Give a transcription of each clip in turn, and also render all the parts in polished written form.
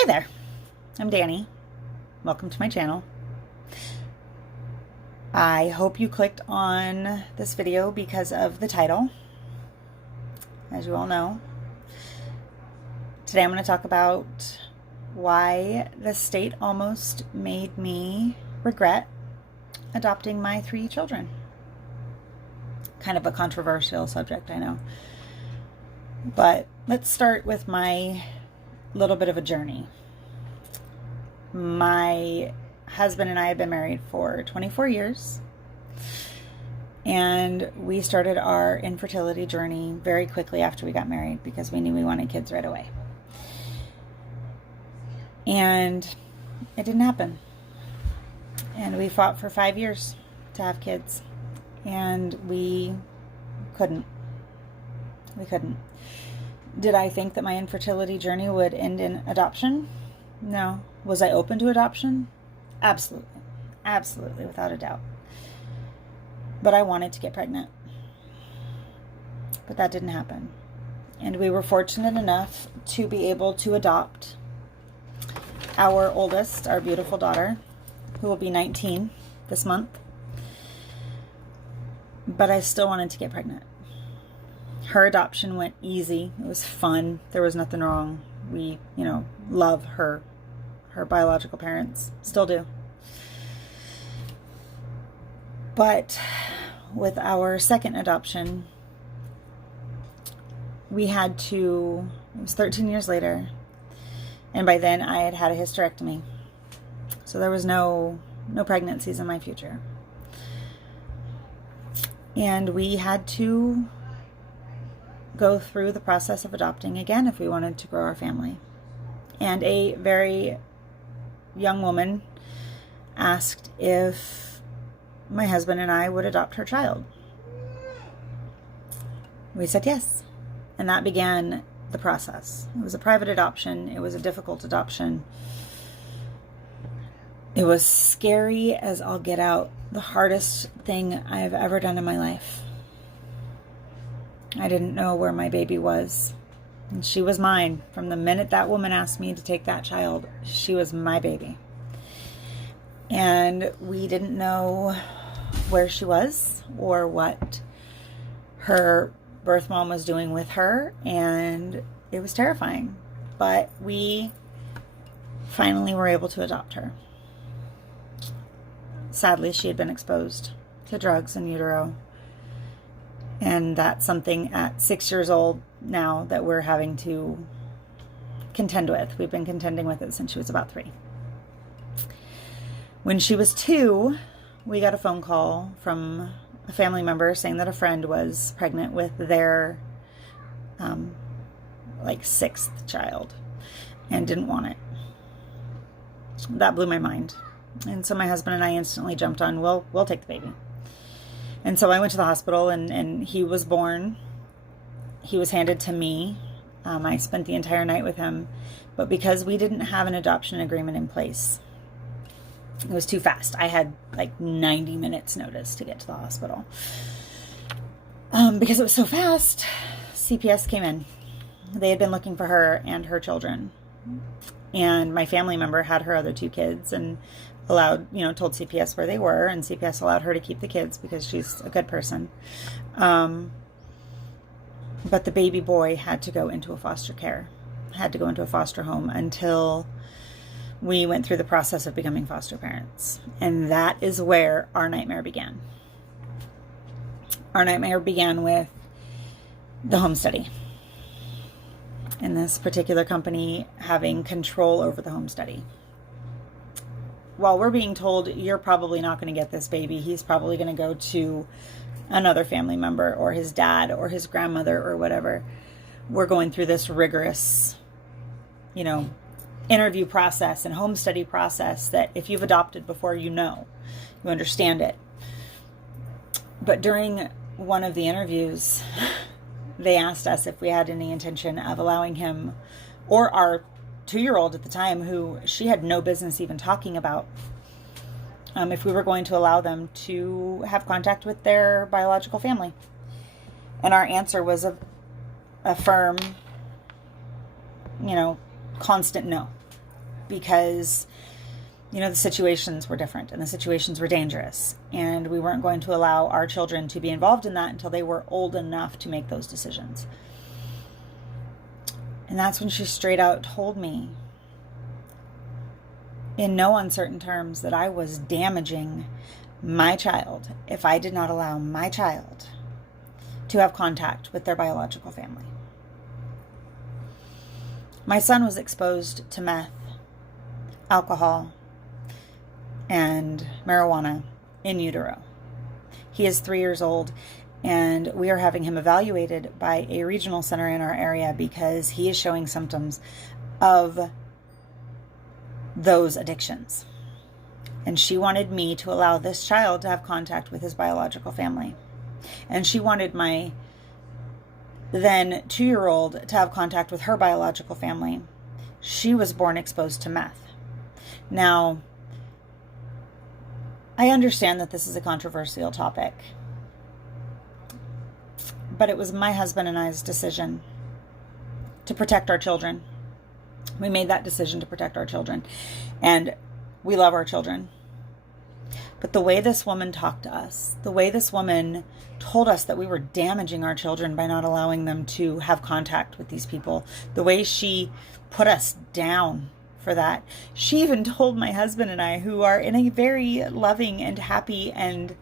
Hi there, I'm Danny. Welcome to my channel. I hope you clicked on this video because of the title. As you all know, today I'm going to talk about why the state almost made me regret adopting my 3 children. Kind of a controversial subject, I know. But let's start with my little bit of a journey. My husband and I have been married for 24 years, and we started our infertility journey very quickly after we got married because we knew we wanted kids right away. And it didn't happen. And we fought for 5 years to have kids, and we couldn't. Did I think that my infertility journey would end in adoption? No. Was I open to adoption? Absolutely. Absolutely, without a doubt. But I wanted to get pregnant. But that didn't happen. And we were fortunate enough to be able to adopt our oldest, our beautiful daughter, who will be 19 this month. But I still wanted to get pregnant. Her adoption went easy. It was fun. There was nothing wrong. We, love her biological parents. Still do. But with our second adoption, it was 13 years later, and by then I had had a hysterectomy. So there was no pregnancies in my future. And we had to go through the process of adopting again if we wanted to grow our family. And a very young woman asked if my husband and I would adopt her child. We said yes. And that began the process. It was a private adoption. It was a difficult adoption. It was scary as all get out. The hardest thing I've ever done in my life. I didn't know where my baby was. And she was mine. From the minute that woman asked me to take that child, she was my baby. And we didn't know where she was or what her birth mom was doing with her. And it was terrifying. But we finally were able to adopt her. Sadly, she had been exposed to drugs in utero. And that's something at 6 years old now that we're having to contend with. We've been contending with it since she was about 3. When she was 2, we got a phone call from a family member saying that a friend was pregnant with their 6th child and didn't want it. That blew my mind. And so my husband and I instantly jumped on, we'll take the baby. And so I went to the hospital, and he was born. He was handed to me. I spent the entire night with him. But because we didn't have an adoption agreement in place, it was too fast. I had 90 minutes notice to get to the hospital. Because it was so fast, CPS came in. They had been looking for her and her children. And my family member had her other 2 kids and told CPS where they were, and CPS allowed her to keep the kids because she's a good person. But the baby boy had to go into a foster care, had to go into a foster home until we went through the process of becoming foster parents. And that is where our nightmare began. Our nightmare began with the home study. And this particular company having control over the home study. While we're being told you're probably not going to get this baby, he's probably going to go to another family member or his dad or his grandmother or whatever. We're going through this rigorous, interview process and home study process that if you've adopted before, you understand it. But during one of the interviews, they asked us if we had any intention of allowing him or our 2-year-old at the time, who she had no business even talking about, if we were going to allow them to have contact with their biological family. And our answer was a firm, constant no. because, the situations were different and the situations were dangerous. And we weren't going to allow our children to be involved in that until they were old enough to make those decisions. And that's when she straight out told me, in no uncertain terms, that I was damaging my child if I did not allow my child to have contact with their biological family. My son was exposed to meth, alcohol, and marijuana in utero. He is 3 years old, and we are having him evaluated by a regional center in our area because he is showing symptoms of those addictions. And she wanted me to allow this child to have contact with his biological family. And she wanted my then 2-year-old to have contact with her biological family. She was born exposed to meth. Now, I understand that this is a controversial topic, but it was my husband and I's decision to protect our children. We made that decision to protect our children, and we love our children. But the way this woman talked to us, the way this woman told us that we were damaging our children by not allowing them to have contact with these people, the way she put us down for that. She even told my husband and I, who are in a very loving and happy and,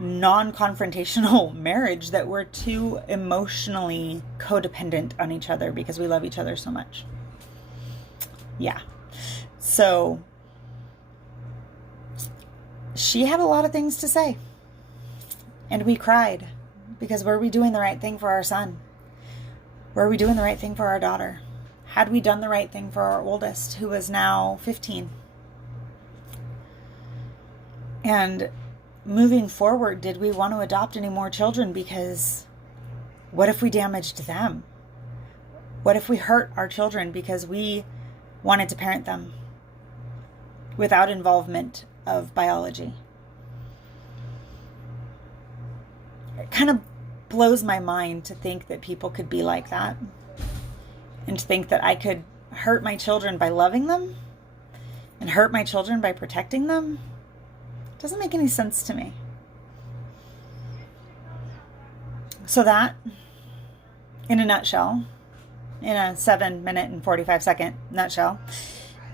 non-confrontational marriage, that we're too emotionally codependent on each other because we love each other so much. Yeah. So she had a lot of things to say. And we cried because were we doing the right thing for our son? Were we doing the right thing for our daughter? Had we done the right thing for our oldest, who is now 15? And moving forward, did we want to adopt any more children? Because what if we damaged them? What if we hurt our children because we wanted to parent them without involvement of biology? It kind of blows my mind to think that people could be like that, and to think that I could hurt my children by loving them and hurt my children by protecting them. It doesn't make any sense to me. So that, in a nutshell, in a 7-minute and 45-second nutshell,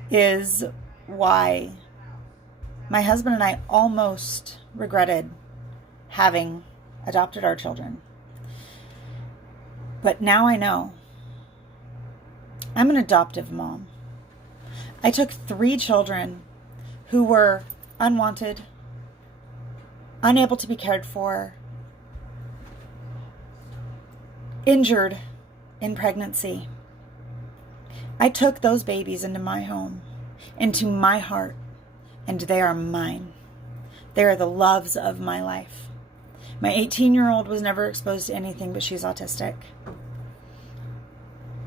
is why my husband and I almost regretted having adopted our children. But now I know. I'm an adoptive mom. I took 3 children who were unwanted, unable to be cared for, injured in pregnancy. I took those babies into my home, into my heart, and they are mine. They are the loves of my life. My 18-year-old was never exposed to anything, but she's autistic.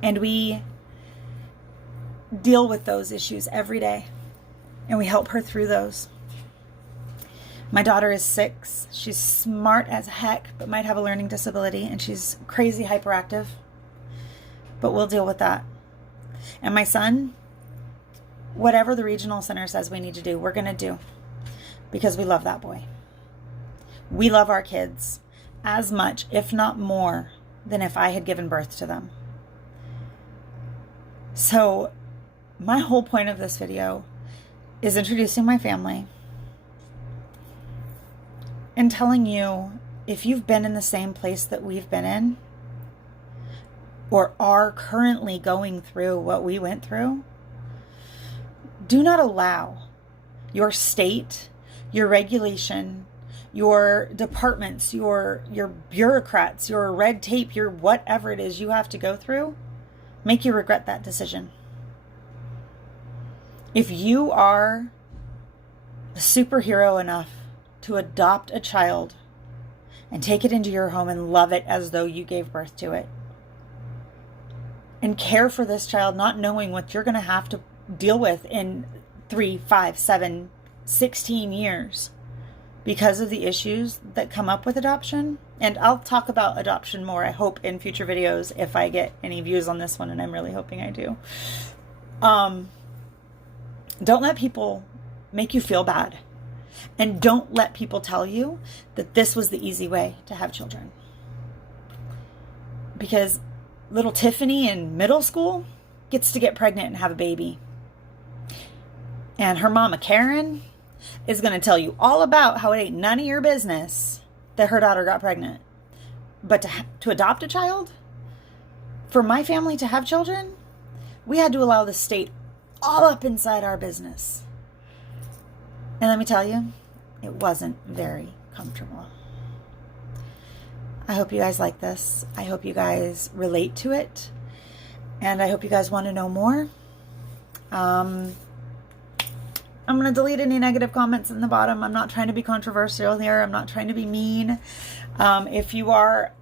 And we deal with those issues every day, and we help her through those. My daughter is 6. She's smart as heck, but might have a learning disability, and she's crazy hyperactive, but we'll deal with that. And my son, whatever the regional center says we need to do, we're going to do, because we love that boy. We love our kids as much, if not more, than if I had given birth to them. So my whole point of this video is introducing my family and telling you, if you've been in the same place that we've been in, or are currently going through what we went through, do not allow your state, your regulation, your departments, your bureaucrats, your red tape, your whatever it is you have to go through, make you regret that decision. If you are a superhero enough to adopt a child and take it into your home and love it as though you gave birth to it, and care for this child, not knowing what you're going to have to deal with in 3, 5, 7, 16 years because of the issues that come up with adoption. And I'll talk about adoption more, I hope, in future videos if I get any views on this one, and I'm really hoping I do. Um, don't let people make you feel bad. And don't let people tell you that this was the easy way to have children. Because little Tiffany in middle school gets to get pregnant and have a baby. And her mama, Karen, is going to tell you all about how it ain't none of your business that her daughter got pregnant. But to adopt a child, for my family to have children, we had to allow the state all up inside our business. And let me tell you, it wasn't very comfortable. I hope you guys like this. I hope you guys relate to it. And I hope you guys want to know more. I'm going to delete any negative comments in the bottom. I'm not trying to be controversial here. I'm not trying to be mean. If you are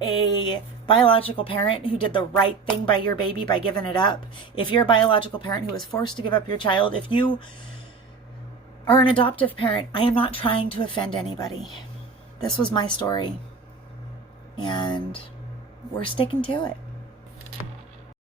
a biological parent who did the right thing by your baby by giving it up, if you're a biological parent who was forced to give up your child, if you are an adoptive parent, I am not trying to offend anybody. This was my story, and we're sticking to it.